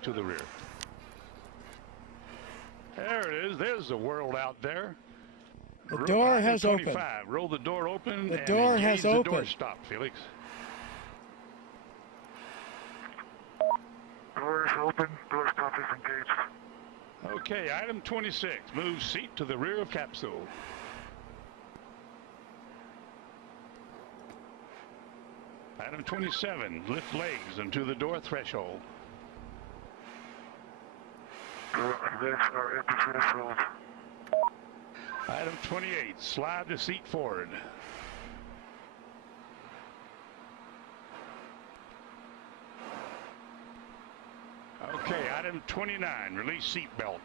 to the rear. There it is. There's the world out there. The door has opened. Roll the door open. The door has opened. The door stop, Felix. Door is open. Door stop is engaged. Okay, item 26. Move seat to the rear of capsule. Item 27. Lift legs into the door threshold. Legs are at the threshold. Item 28. Slide the seat forward. Okay, item 29. Release seat belt.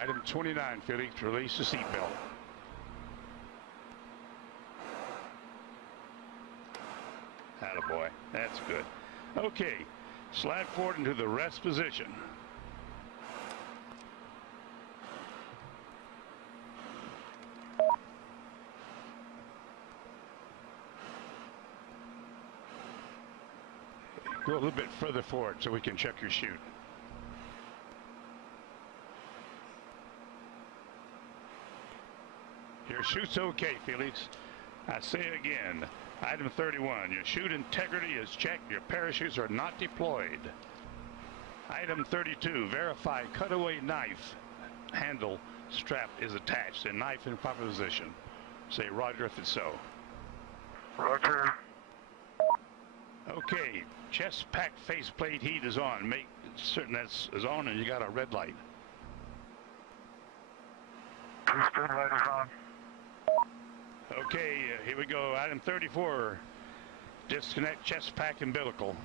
Item 29, Felix, release the seat belt. Attaboy, that's good. Okay, slide forward into the rest position. Go a little bit further forward so we can check your chute. Your chute's okay, Felix. I say it again. Item 31, your chute integrity is checked. Your parachutes are not deployed. Item 32, verify cutaway knife handle strap is attached and knife in proper position. Say roger if it's so. Roger. Okay, chest pack faceplate heat is on. Make certain that's on and you got a red light. Red light is on. Okay, here we go. Item 34, disconnect chest pack umbilical.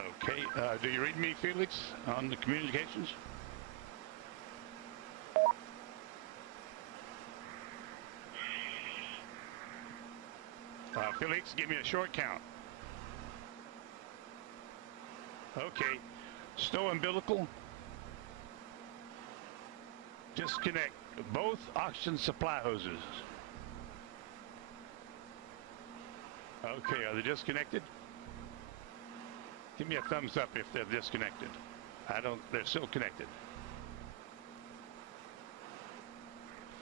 Okay, do you read me, Felix, on the communications? Felix, give me a short count. Okay. Stow umbilical. Disconnect both oxygen supply hoses. Okay, are they disconnected? Give me a thumbs up if they're disconnected. They're still connected.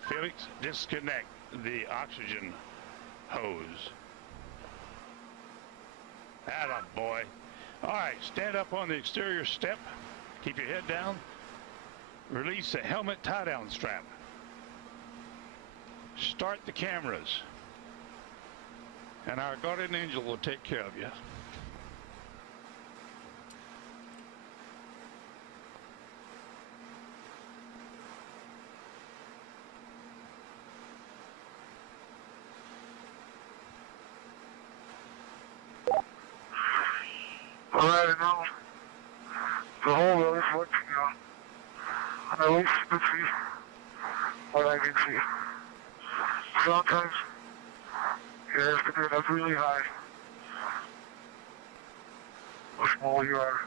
Felix, disconnect the oxygen hose. Attaboy. All right, stand up on the exterior step. Keep your head down. Release the helmet tie-down strap. Start the cameras. And our guardian angel will take care of you. All right, now the whole road is working now. At least you can see what I can see. Sometimes you have to get up really high. How small you are.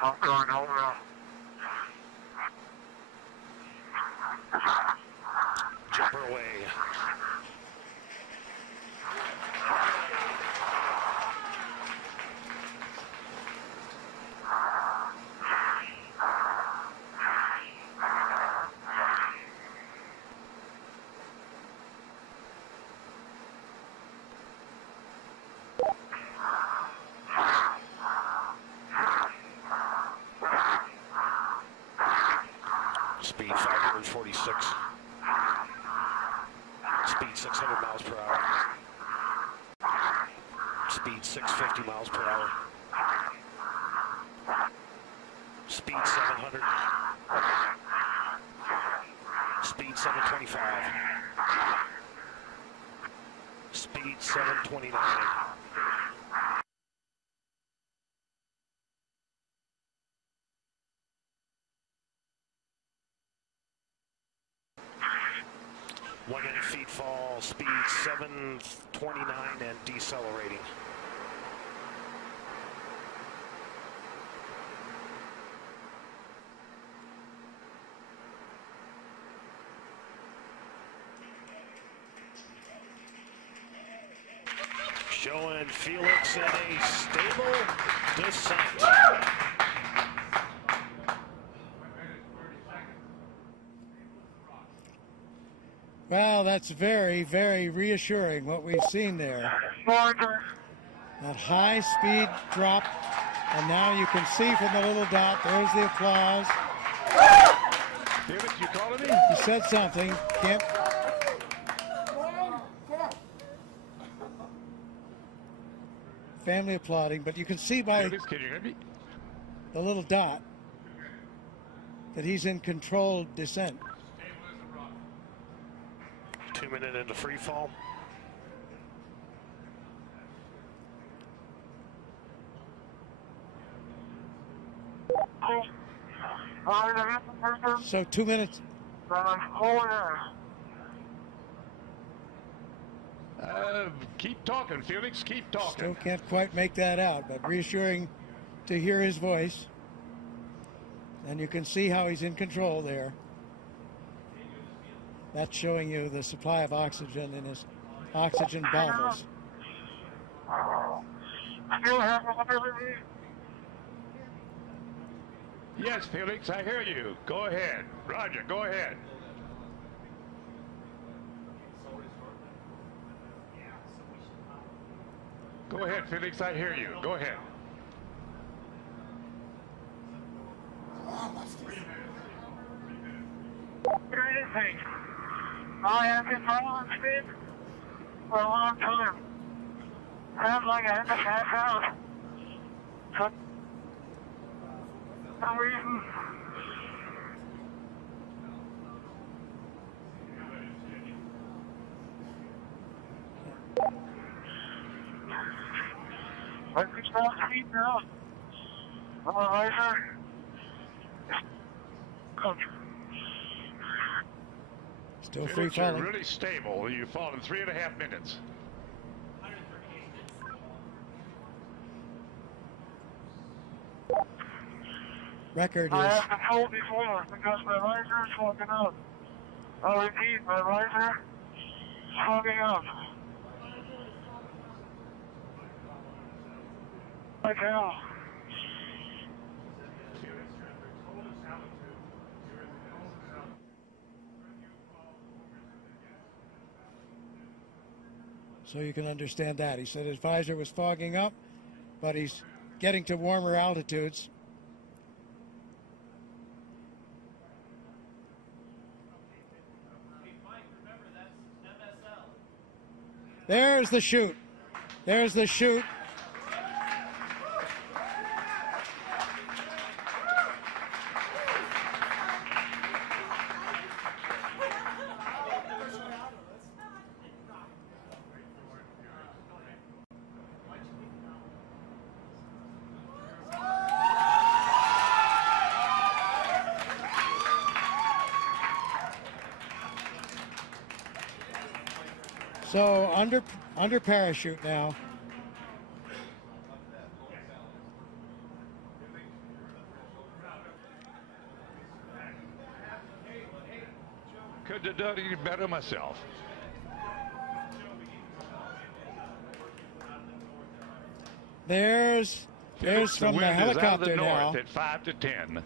I'm going home now. Jumper away. Speed 546. Speed 600 miles per hour. Speed 650 miles per hour. Speed 700. Speed 725. Speed 729. Feet fall, speed 729 and decelerating. Showing Felix in a stable descent. Well, that's very, very reassuring what we've seen there. That high speed drop, and now you can see from the little dot, there's the applause. Felix, you calling me? He said something. Can't. Family applauding, but you can see by Felix, can you hear me? the little dot that he's in controlled descent. 2 minutes into free fall. So 2 minutes. Keep talking, Felix. Keep talking. Still can't quite make that out, but reassuring to hear his voice. And you can see how he's in control there. That's showing you the supply of oxygen in his oxygen bottles. Yes, Felix, I hear you. Go ahead. Roger, go ahead. Go ahead, Felix, I hear you. Go ahead. I have been following speed for a long time. Sounds like I had to pass out. For some reason. I control speed now. Analyzer. Still free Felix, you're falling. really stable. You fall in 3.5 minutes. Record I is have control before because my riser is fogging up. I repeat, my riser is fogging up. I tell. so you can understand that. He said his visor was fogging up, but he's getting to warmer altitudes. There's the chute. There's the chute. So under parachute now. Could have done any better myself. There's Felix, from the wind is helicopter out of the now. north at 5 to 10.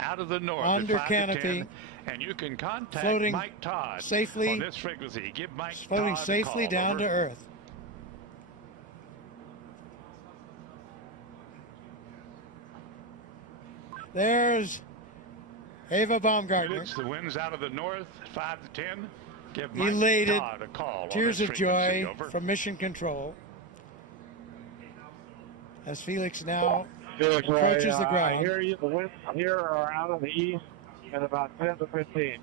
Out of the north Under at 5 canopy. to 10. And you can contact Floating Mike Todd safely- on this frequency. Give Mike Floating Todd a safely call. down to Over. Earth. There's Ava Baumgartner. Felix, the wind's out of the north, 5 to 10. Give Mike Elated, Todd a call. tears on this of joy frequency. Over. from Mission Control. As Felix now Felix, approaches the I ground. hear you. The winds here are out of the east at about 10 to 15.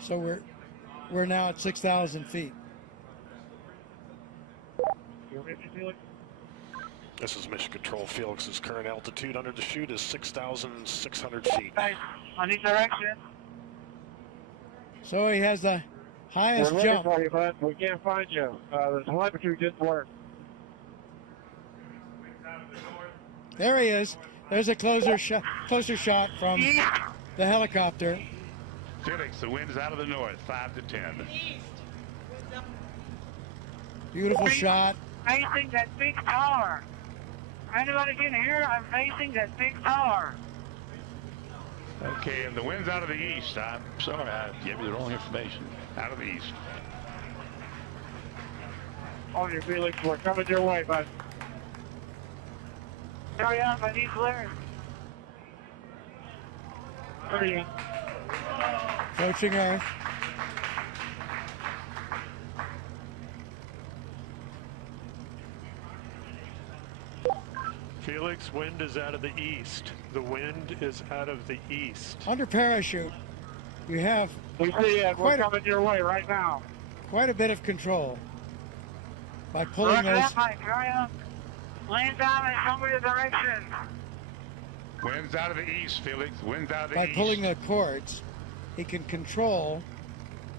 So we're now at 6,000 feet. You ready, Felix? This is Mission Control. Felix's current altitude under the chute is 6,600 feet. Hey, I need direction. So he has the highest We're looking jump. for you, bud. We can't find you. The telemetry didn't work. There he is. There's a closer shot from the helicopter. Felix, the wind's out of the north, 5 to 10. Beautiful shot. Facing that big tower. Anybody can hear? I'm facing that big tower. Okay, and the wind's out of the east. I'm sorry, I gave you the wrong information. Out of the east. On your Felix, we're coming your way, bud. Hurry up, I need clearance. Hurry up. Approaching Earth. Felix, wind is out of the east. The wind is out of the east. Under parachute, you have We see it. We're coming your way right now. quite a bit of control by pulling Look those. up, Mike. Hurry up. Land down and show me the direction. Wind's out of the east, Felix. Wind's out of the By east. pulling the cords, he can control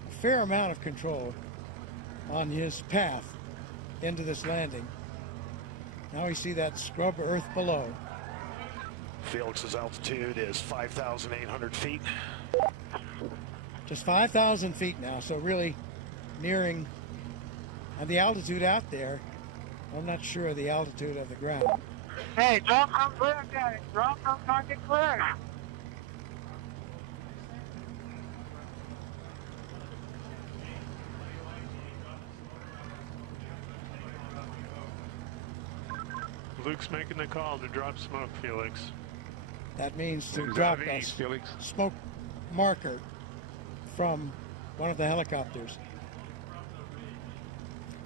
a fair amount of control on his path into this landing. Now we see that scrub earth below. Felix's altitude is 5,800 feet. Just 5,000 feet now, so really nearing the altitude out there. I'm not sure of the altitude of the ground. Hey, don't come clear, guys. Don't come target clear. Luke's making the call to drop smoke, Felix. That means to Wind's drop out of the a east, Felix. smoke marker from one of the helicopters.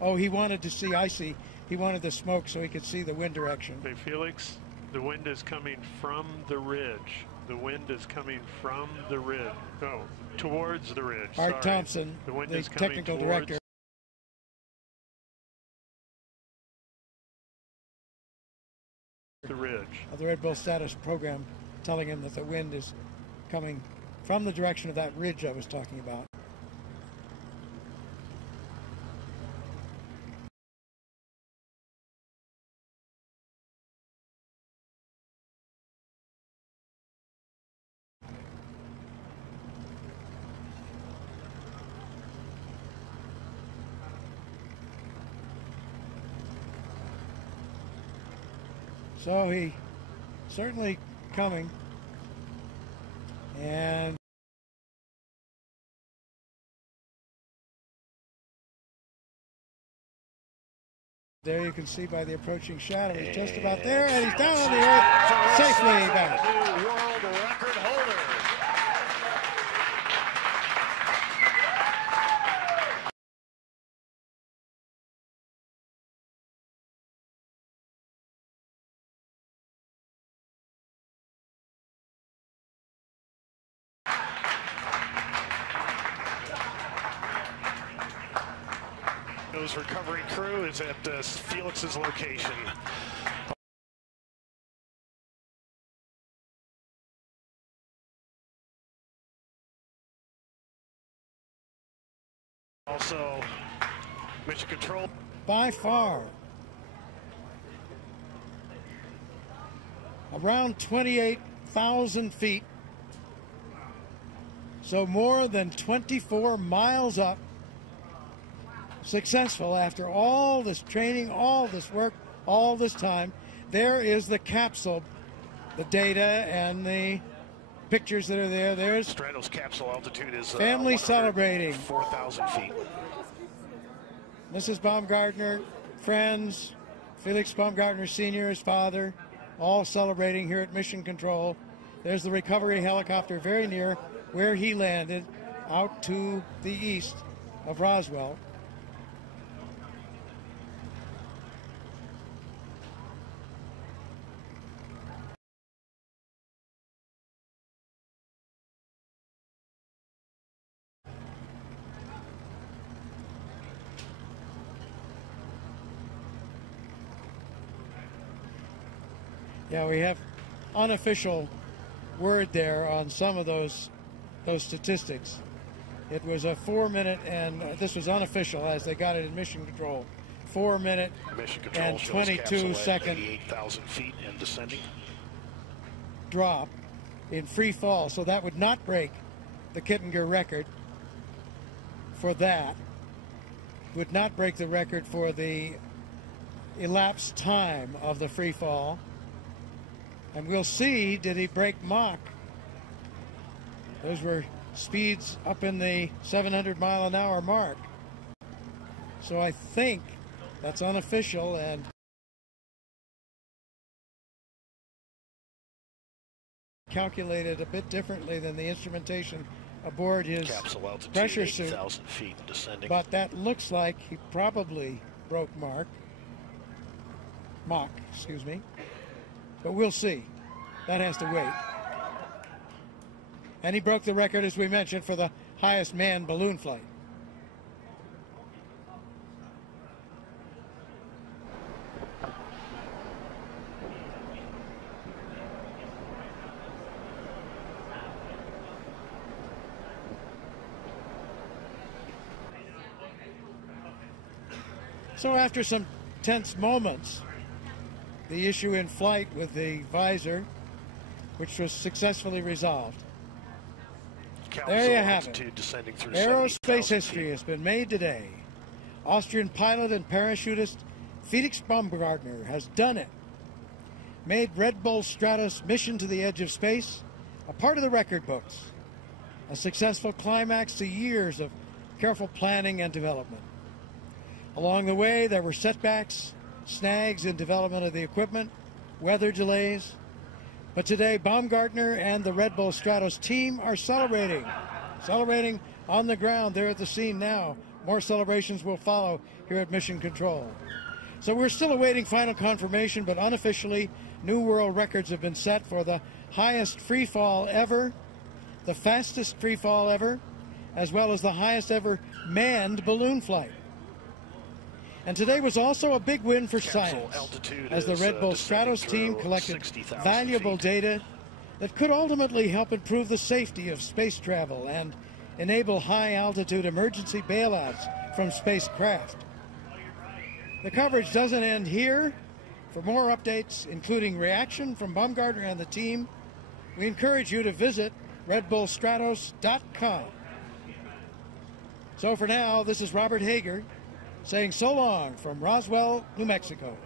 Oh, he wanted to see, I see. He wanted the smoke so he could see the wind direction. Hey, Felix, the wind is coming from the ridge. The wind is coming from the ridge. Oh, towards the ridge. Art Sorry. Thompson, The wind the is coming technical towards director the ridge. of the Red Bull status program, telling him that the wind is coming from the direction of that ridge I was talking about. So he certainly coming, and there you can see by the approaching shadow, he's just about there, and he's down on the earth safely back. New world record holder. His recovery crew is at Felix's location. Also, mission control. By far, around 28,000 feet, so more than 24 miles up. Successful after all this training, all this work, all this time. There is the capsule, the data and the pictures that are there. There's Stratos capsule altitude is family celebrating. 4,000 feet. Mrs. Baumgartner, friends, Felix Baumgartner Sr., his father, all celebrating here at Mission Control. There's the recovery helicopter very near where he landed, out to the east of Roswell. Yeah, we have unofficial word there on some of those statistics. It was a 4-minute, and this was unofficial as they got it in Mission Control. 4-minute Mission Control and shows capsule 22-second 88,000 feet and descending. drop in free fall, so that would not break the Kittinger record for that. Would not break the record for the elapsed time of the free fall. And we'll see, did he break Mach? Those were speeds up in the 700-mile-an-hour mark. So I think that's unofficial and calculated a bit differently than the instrumentation aboard his capsule altitude, pressure suit. 80,000 feet descending. But that looks like he probably broke Mach, excuse me. But we'll see. That has to wait. And he broke the record, as we mentioned, for the highest manned balloon flight. So after some tense moments, the issue in flight with the visor, which was successfully resolved. There you have it. Aerospace history has been made today. Austrian pilot and parachutist Felix Baumgartner has done it. Made Red Bull Stratos' mission to the edge of space a part of the record books. A successful climax to years of careful planning and development. Along the way, there were setbacks, snags in development of the equipment, weather delays. But today, Baumgartner and the Red Bull Stratos team are celebrating. Celebrating on the ground. They're at the scene now. More celebrations will follow here at Mission Control. So we're still awaiting final confirmation, but unofficially, new world records have been set for the highest free fall ever, the fastest free fall ever, as well as the highest ever manned balloon flight. And today was also a big win for science, as the Red Bull Stratos team collected valuable data that could ultimately help improve the safety of space travel and enable high-altitude emergency bailouts from spacecraft. The coverage doesn't end here. For more updates, including reaction from Baumgartner and the team, we encourage you to visit redbullstratos.com. So for now, this is Robert Hager, saying so long from Roswell, New Mexico.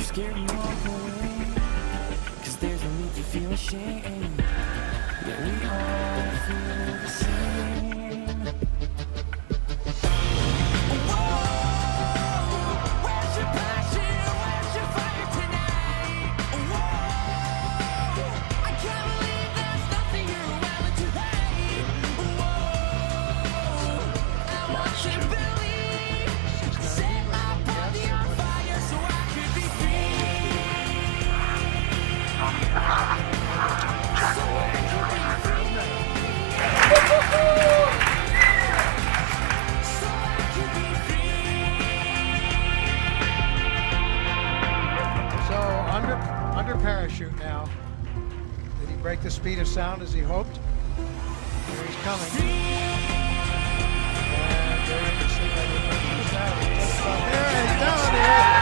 Scared and walk away, 'cause there's no need to feel ashamed. Yeah, we all feel the same. Whoa, where's your passion? Where's your fire tonight? Whoa, I can't believe there's nothing you're willing to hate. Whoa, I want you to believe. Set my body on fire so I could be free. So under parachute now. Did he break the speed of sound as he hoped? Here he's coming. And there you can see that he pushes out. He takes off. There he's down here.